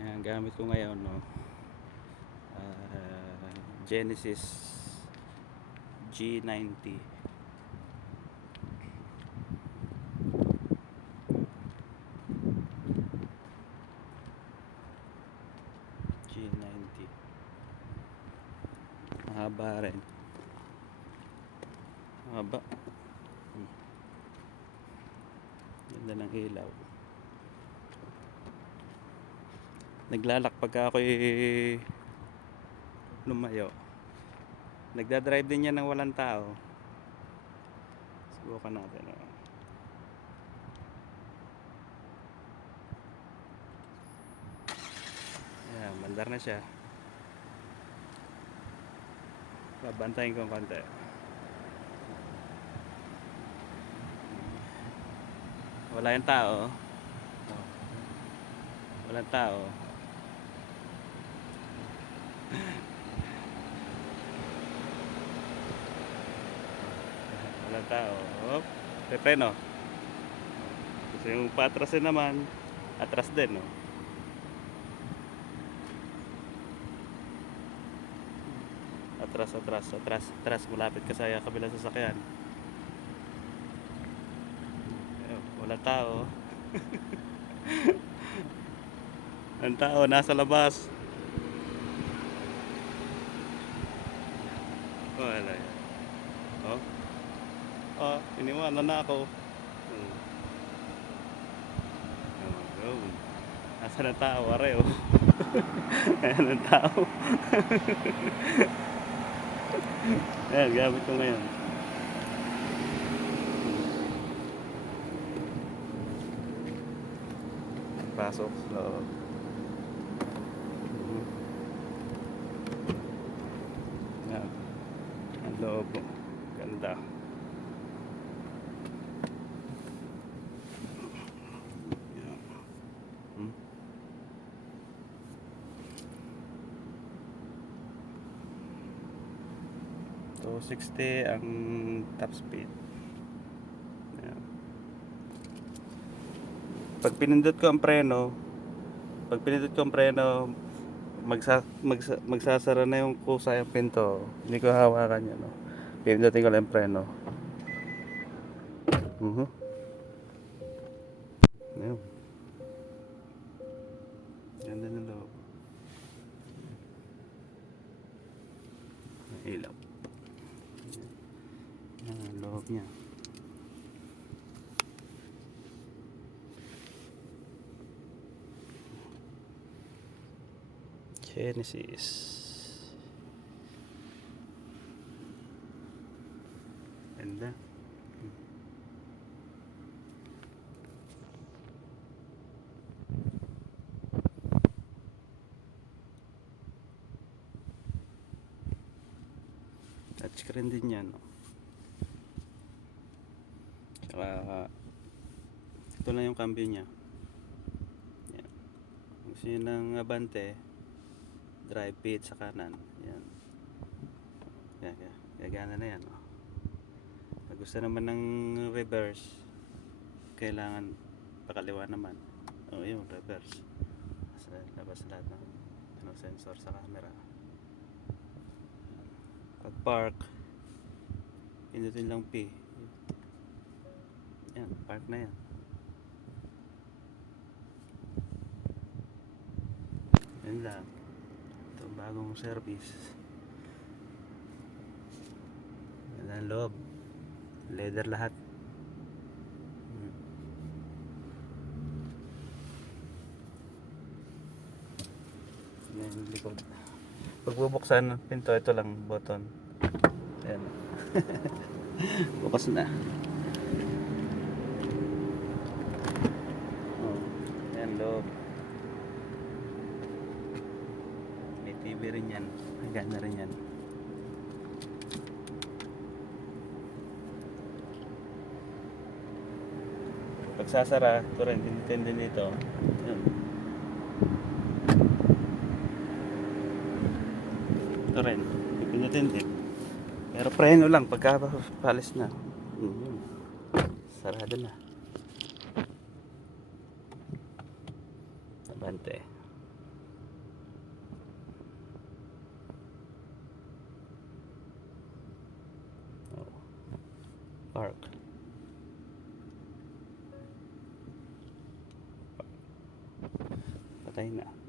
Yan, gamit ko ngayon, no, Genesis G90. G90 mahaba rin, mahaba. Ganda ng ilaw. Naglalak pagka ako'y lumayo. Nagdadrive din yan ng walang tao. Subukan natin, oh. Ayan, mandar na siya. Babantayin ko konti. Wala yung tao. Walang tao. Walang tao. Hop, pepreno. Kasi yung patrasin naman, atras din, no. Atras. Malapit ka sa kabilang sasakyan. Wala tao. Ang tao nasa labas. Wala yan. Iniwanan na ako. Nasa na tao, are, oh. Ayan ang tao. Ayan, gamit ko ngayon. Pasok sa loob. Ayan, ang loob, ganda. So 60 ang top speed. Ayan. Pag pinindot ko ang preno, magsasara na yung kusa yung pinto. Hindi ko hawakan yan, no. Pindutin ko lang yung preno. Ayan. Ganda ng loob. Ilaw. Ang loob niya. Genesis. Ganda. Touchscreen din yan, no? Saka ito lang yung cambio nya. Yan. Gusto nyo ng abante, drive pit sa kanan. Yan. Gagana na yan, no? Pag gusto naman ng reverse, kailangan pakaliwa naman. Yung reverse. Labas lahat ng sensor sa camera. Pag park, pindutin lang P. Yan, park na yan. Yan lang. Ito bagong service. Yan ang loob. Leather lahat. Yan yung likod. Pag bubuksan pinto, ito lang button. Ayan. Bukas na. Ayan, loob. May TV rin yan. May gana rin yan. Pag sasara, ito rin, tindi dito. Ayan. Ito rin, pinatindi. Pero preno lang pagka palis na. Sarado na. Abante. Park. Patay na.